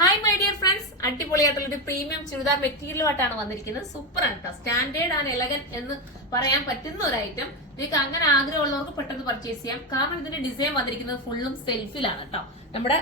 Hi my dear friends, അടിപൊളിയായിട്ടുള്ള ഒരു premium churidar മെറ്റീരിയലുമായിട്ടാണ് വന്നിരിക്കുന്നത്. സൂപ്പർ ആണ് കേട്ടോ. സ്റ്റാൻഡേർഡ് ആൻഡ് എലഗൻ എന്ന് പറയാൻ പറ്റുന്ന ഒരു ഐറ്റം. നിങ്ങൾക്ക് അങ്ങനെ ആഗ്രഹമുള്ളവർക്ക് പെട്ടെന്ന് പർച്ചേസ് ചെയ്യാം. കാരണം ഇതിന്റെ ഡിസൈൻ വന്നിരിക്കുന്നത് ഫുള്ളും സെൽഫിലാണ് കേട്ടോ. നമ്മുടെ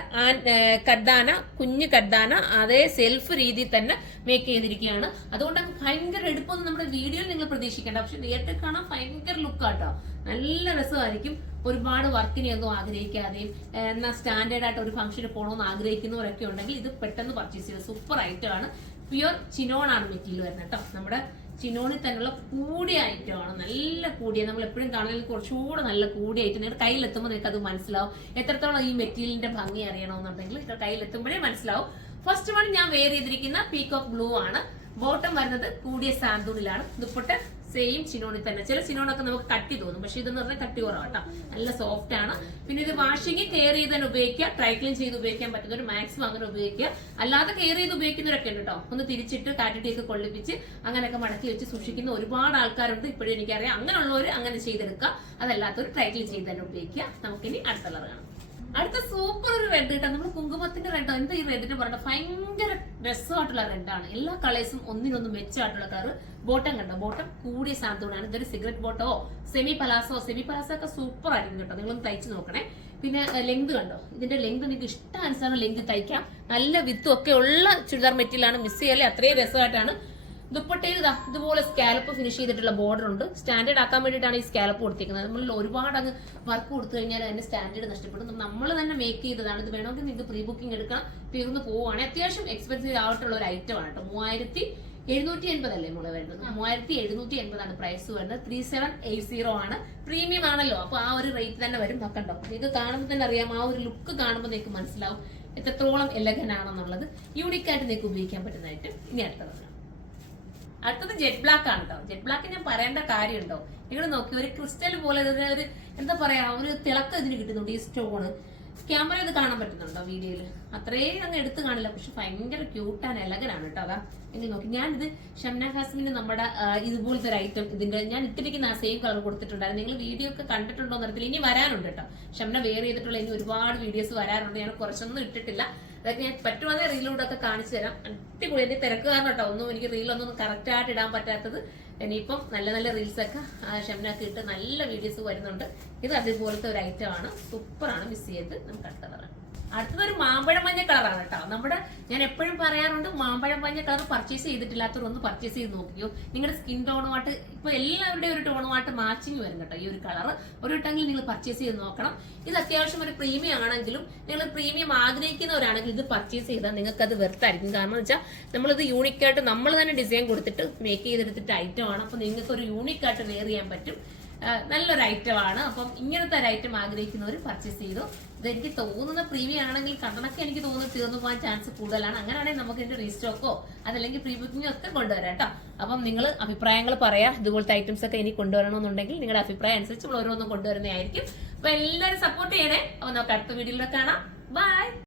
കഡ്ദാന, കുഞ്ഞു കഡ്ദാന അതേ സെൽഫ് രീതിയിൽ തന്നെ മേക്ക് ചെയ്തിരിക്കുകയാണ്. അതുകൊണ്ട് ഭയങ്കര എടുപ്പൊന്നും നമ്മുടെ വീഡിയോയിൽ നിങ്ങൾ പ്രതീക്ഷിക്കേണ്ട. പക്ഷെ നേരിട്ട് കാണാൻ ഭയങ്കര ലുക്കാട്ടോ. നല്ല രസമായിരിക്കും. ഒരുപാട് വർക്കിനെയൊന്നും ആഗ്രഹിക്കാതെയും എന്നാൽ സ്റ്റാൻഡേർഡ് ആയിട്ട് ഒരു ഫംഗ്ഷന് പോകണമെന്ന് ആഗ്രഹിക്കുന്നവരൊക്കെ ഉണ്ടെങ്കിൽ ഇത് പെട്ടെന്ന് പർച്ചേസ് ചെയ്യുക. സൂപ്പർ ഐറ്റം ആണ്. പ്യുവർ ചിനോൺ ആണ് മെറ്റീരിയൽ വരുന്നത് കേട്ടോ. നമ്മുടെ ചിനോണിൽ തന്നെയുള്ള കൂടിയ ഐറ്റമാണ്. നല്ല കൂടിയ, നമ്മൾ എപ്പോഴും കാണുന്നതിൽ കുറച്ചുകൂടെ നല്ല കൂടിയ ഐറ്റം. നിങ്ങളുടെ കയ്യിലെത്തുമ്പോൾ നിങ്ങൾക്ക് അത് മനസ്സിലാവും. എത്രത്തോളം ഈ മെറ്റീരിയലിന്റെ ഭംഗി അറിയണമെന്നുണ്ടെങ്കിൽ കയ്യിലെത്തുമ്പോഴേ മനസ്സിലാവും. ഫസ്റ്റ് വൺ ഞാൻ വെയർ ചെയ്തിരിക്കുന്ന പീകോക്ക് ബ്ലൂ ആണ്. ബോട്ടം വരുന്നത് കൂടിയ സാന്തൂണിലാണ്. ദുപ്പട്ട സെയിം ചിനോണിൽ തന്നെ. ചില ചിനോണൊക്കെ നമുക്ക് കട്ടി തോന്നും, പക്ഷെ ഇതെന്ന് പറഞ്ഞാൽ കട്ടി കുറവാട്ടോ. നല്ല സോഫ്റ്റ് ആണ്. പിന്നെ ഇത് വാഷിംഗ് കെയർ ചെയ്ത് തന്നെ ഉപയോഗിക്കുക. ഡ്രൈ ക്ലീൻ ചെയ്ത് ഉപയോഗിക്കാൻ പറ്റുന്നവർ മാക്സിമം അങ്ങനെ ഉപയോഗിക്കുക. അല്ലാതെ കെയർ ചെയ്ത് ഉപയോഗിക്കുന്നവരൊക്കെ ഉണ്ട് കേട്ടോ. ഒന്ന് തിരിച്ചിട്ട് കാറ്റിട്ടേക്ക് കൊള്ളിപ്പിച്ച് അങ്ങനെയൊക്കെ മടക്കി വെച്ച് സൂക്ഷിക്കുന്ന ഒരുപാട് ആൾക്കാരുണ്ട്. ഇപ്പോഴും എനിക്കറിയാം. അങ്ങനെയുള്ളവർ അങ്ങനെ ചെയ്തെടുക്കുക. അതല്ലാത്തവർ ഡ്രൈ ക്ലീൻ ചെയ്ത് തന്നെ ഉപയോഗിക്കുക. നമുക്കിനി അടുത്ത കളർ കാണാം. അടുത്ത സൂപ്പർ ഒരു റെഡ് കിട്ടാം. നമ്മൾ കുങ്കുമത്തിന്റെ റെഡ്. എന്താ ഈ റെഡിന് പറഞ്ഞ ഭയങ്കര രസമായിട്ടുള്ള റെഡാണ്. എല്ലാ കളേഴ്സും ഒന്നിനൊന്നും മെച്ചമായിട്ടുള്ള കളർ. ബോട്ടം കണ്ടോ? ബോട്ടം കൂടിയ സാന്തൂണാണ്. ഇതൊരു സിഗരറ്റ് ബോട്ടോ സെമി പലാസോ ഒക്കെ സൂപ്പർ ആയിരിക്കും കേട്ടോ. നിങ്ങളൊന്ന് തയ്ച്ച് നോക്കണേ. പിന്നെ ലെങ്ത് കണ്ടോ? ഇതിന്റെ ലെങ്ത് നിങ്ങൾക്ക് ഇഷ്ടാനുസരണം ലെങ്ത് തയ്ക്കാം. നല്ല വിത്തും ഒക്കെ ഉള്ള ചുരിദാർ മെറ്റീരിയലാണ്. മിസ് ചെയ്യല്ലേ, അത്രയും രസമായിട്ടാണ്. ദുപ്പട്ടയിൽ ഇതുപോലെ സ്കാലപ്പ് ഫിനിഷ് ചെയ്തിട്ടുള്ള ബോർഡർ ഉണ്ട്. സ്റ്റാൻഡേർഡ് ആക്കാൻ വേണ്ടിയിട്ടാണ് ഈ സ്കാലപ്പ് കൊടുത്തിരിക്കുന്നത്. നമ്മൾ ഒരുപാട് അങ്ങ് വർക്ക് കൊടുത്തു കഴിഞ്ഞാൽ അതിന്റെ സ്റ്റാൻഡേർഡ് നഷ്ടപ്പെടും. നമ്മൾ തന്നെ മേക്ക് ചെയ്തതാണ്. ഇത് വേണമെങ്കിൽ നിങ്ങൾക്ക് പ്രീ ബുക്കിംഗ് എടുക്കാം. തീർന്നു പോവുകയാണെങ്കിൽ അത്യാവശ്യം എക്സ്പെൻസീവ് ആയിട്ടുള്ള ഒരു ഐറ്റം ആണ് കേട്ടോ. 3780 അല്ലേ മുള വരുന്നത്? 3780 പ്രൈസ് വരുന്നത്. 3780 ആണ്. പ്രീമിയം ആണല്ലോ, അപ്പൊ ആ ഒരു റേറ്റ് തന്നെ വരും. നോക്കണ്ടോ? നിങ്ങൾക്ക് കാണുമ്പോൾ തന്നെ അറിയാം. ആ ഒരു ലുക്ക് കാണുമ്പോൾ നിങ്ങൾക്ക് മനസ്സിലാവും എത്രത്തോളം എലഗൻ ആണെന്നുള്ളത്. യൂണിക്കായിട്ട് നിങ്ങൾക്ക് ഉപയോഗിക്കാൻ പറ്റുന്നതായിട്ട്. ഇനി അടുത്തത് ജെറ്റ് ബ്ലാക്ക് ആണ് കേട്ടോ. ജെറ്റ് ബ്ലാക്ക് ഞാൻ പറയേണ്ട കാര്യമുണ്ടോ? നിങ്ങൾ നോക്കി, ഒരു ക്രിസ്റ്റൽ പോലെ ഒരു എന്താ പറയാ, ഒരു തിളക്കം ഇതിന് കിട്ടുന്നുണ്ട്. ഈ സ്റ്റോണ് ക്യാമറ ഇത് കാണാൻ പറ്റുന്നുണ്ടോ വീഡിയോയില്? അത്രയും അങ്ങ് എടുത്ത് കാണില്ല, പക്ഷെ ഭയങ്കര ക്യൂട്ട് ആൻഡ് എലഗനാണ് കേട്ടോ. അതാ എങ്കിൽ നോക്കി. ഞാനിത് ഷംന ഹാസ്മിന് നമ്മുടെ ഇതുപോലത്തെ ഒരു ഐറ്റം ഇതിന്റെ ഞാൻ ഇട്ടിരിക്കുന്ന ആ സെയിം കളർ കൊടുത്തിട്ടുണ്ടായിരുന്നു. നിങ്ങൾ വീഡിയോ ഒക്കെ കണ്ടിട്ടുണ്ടോ എന്നറിയത്തില്ല. ഇനി വരാനുണ്ട് കേട്ടോ. ഷംന വെയർ ചെയ്തിട്ടുള്ള ഇനി ഒരുപാട് വീഡിയോസ് വരാറുണ്ട്. ഞാൻ കുറച്ചൊന്നും ഇട്ടിട്ടില്ല. അതൊക്കെ ഞാൻ പറ്റുവാണെങ്കിൽ റീലിലൂടെ ഒക്കെ കാണിച്ചു തരാം. അടിപൊളി. എന്റെ തിരക്ക് കാരണം കേട്ടോ ഒന്നും എനിക്ക് റീലൊന്നും കറക്റ്റ് ആയിട്ട് ഇടാൻ പറ്റാത്തത്. ഇനിയിപ്പം നല്ല നല്ല റീൽസ് ഒക്കെ ഷംനക്ക് ഇട്ട് നല്ല വീഡിയോസ് വരുന്നുണ്ട്. ഇത് അതുപോലത്തെ ഒരു ഐറ്റം ആണ്. സൂപ്പറാണ്. മിസ് ചെയ്ത് നമുക്ക് അടുത്ത കളർ. അടുത്തതൊരു മാമ്പഴം മഞ്ഞ കളറാണ് കേട്ടോ. നമ്മുടെ ഞാൻ എപ്പോഴും പറയാറുണ്ട്, മാമ്പഴം മഞ്ഞ കളർ പർച്ചേസ് ചെയ്തിട്ടില്ലാത്തവരൊന്ന് പർച്ചേസ് ചെയ്ത് നോക്കിയോ. നിങ്ങളുടെ സ്കിൻ ടോണുമായിട്ട് ഇപ്പൊ എല്ലാവരുടെയും ഒരു ടോണുമായിട്ട് മാച്ചിങ് വരും കേട്ടോ. ഈ ഒരു കളർ ഒരു വട്ടമെങ്കിൽ നിങ്ങൾ പർച്ചേസ് ചെയ്ത് നോക്കണം. ഇത് അത്യാവശ്യം ഒരു പ്രീമിയം ആണെങ്കിലും നിങ്ങൾ പ്രീമിയം ആഗ്രഹിക്കുന്നവരാണെങ്കിൽ ഇത് പർച്ചേസ് ചെയ്താൽ നിങ്ങൾക്ക് അത് വെർത്തായിരിക്കും. കാരണം എന്ന് വെച്ചാൽ നമ്മളിത് യൂണിക്കായിട്ട് നമ്മൾ തന്നെ ഡിസൈൻ കൊടുത്തിട്ട് മേക്ക് ചെയ്തെടുത്തിട്ട് ഐറ്റം ആണ്. അപ്പൊ നിങ്ങൾക്ക് ഒരു യൂണിക്കായിട്ട് വെയർ ചെയ്യാൻ പറ്റും. നല്ലൊരു ഐറ്റം ആണ്. അപ്പം ഇങ്ങനത്തെ ഒരു ഐറ്റം ആഗ്രഹിക്കുന്നവർ പർച്ചേസ് ചെയ്തു. ഇതെനിക്ക് തോന്നുന്ന പ്രീമിയം ആണെങ്കിൽ കണ്ടണക്ക് എനിക്ക് തോന്നുന്നു തീർന്നു പോകാൻ ചാൻസ് കൂടുതലാണ്. അങ്ങനെയാണെങ്കിൽ നമുക്ക് ഇതിന്റെ റീസ്റ്റോക്കോ അതല്ലെങ്കിൽ പ്രീ ബുക്കിങ്ങോ ഒക്കെ കൊണ്ടുവരാം കേട്ടോ. അപ്പം നിങ്ങൾ അഭിപ്രായങ്ങൾ പറയാം. ഇതുപോലത്തെ ഐറ്റംസ് ഒക്കെ ഇനി കൊണ്ടുവരണമെന്നുണ്ടെങ്കിൽ നിങ്ങളുടെ അഭിപ്രായം അനുസരിച്ച് നമ്മൾ ഓരോന്നും കൊണ്ടുവരുന്നതായിരിക്കും. അപ്പൊ എല്ലാവരും സപ്പോർട്ട് ചെയ്യണേ. അപ്പൊ നമുക്ക് അടുത്ത വീഡിയോയിലൂടെ കാണാം. ബൈ.